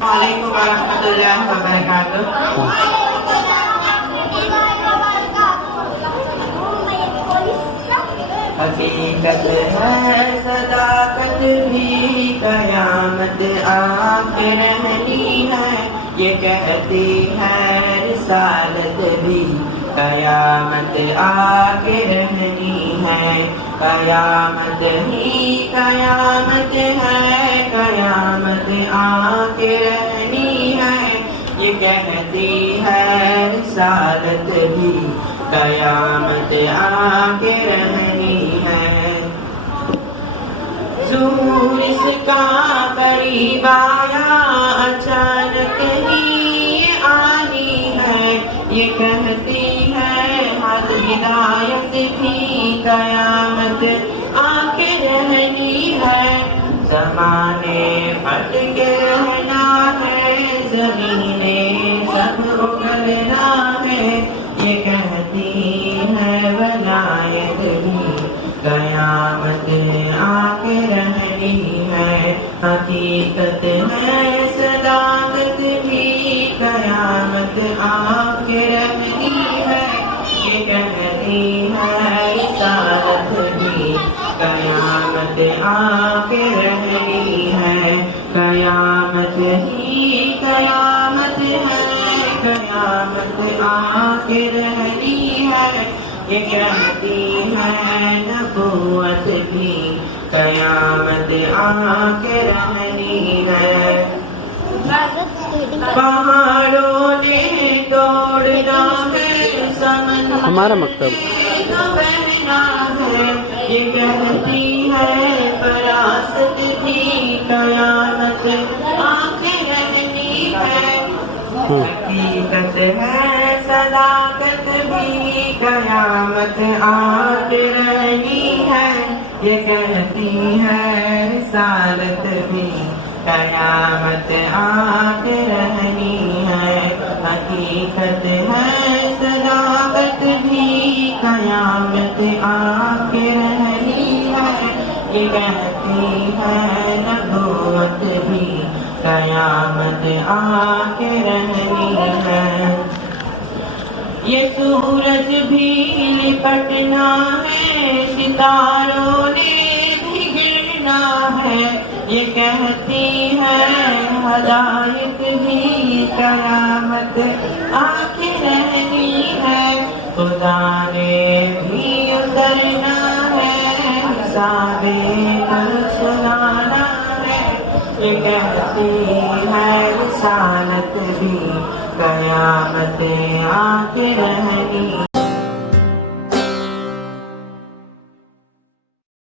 وعلیکم ورحمۃ اللہ وبرکاتہ۔ حقیقت ہے صداقت بھی قیامت آ کے رہنی ہے، یہ کہتی ہے رسالت بھی قیامت آ کے رہنی ہے، قیامت ہی قیامت ہے، قیامت آ کے رہنی ہے، یہ کہتی ہے رسالت بھی قیامت آ کے رہنی ہے۔ ظہور اس کا قریب آیا، اچانک ہی آنی ہے، یہ کہتی ہے ہر ہدایت بھی قیامت آ کے رہنی ہے، زمانے پلٹ کے رہنا ہے، زمینیں سب اگلنا ہے، یہ کہتی ہے ولایت بھی قیامت آ کے رہنی ہے، حقیقت ہے صداقت بھی قیامت آ کے رہنی ہے، یہ کہتی ہے رسالت بھی قیامت آ کے رہنی ہے، قیامت ہی قیامت ہے، قیامت آ کے رہنی ہے، یہ کہتی ہے نبوت بھی قیامت آ کے رہنی ہے۔ پہاڑوں نے توڑنا ہے، سمندر ہمارا مکتب نہ بہنا ہے، یہ کہتی ہے فراست بھی قیامت آ کے رہنی ہے، حقیقت ہے صداقت بھی قیامت آ کے رہنی ہے، یہ کہتی ہے رسالت بھی قیامت آ کے رہنی ہے، حقیقت ہے صداقت بھی قیامت آ کے رہنی ہے، یہ کہتی ہے نبوت بھی قیامت آ کے رہنی ہے، یہ سورج بھی لپٹنا ہے، ستاروں نے بھی گرنا ہے، یہ کہتی ہے ہدایت بھی قیامت آ کے رہنی ہے، خدا نے بھی اترنا ہے، حساب کل سنانا ہے، یہ کہتی ہے رسالت بھی قیامت آ کے رہنی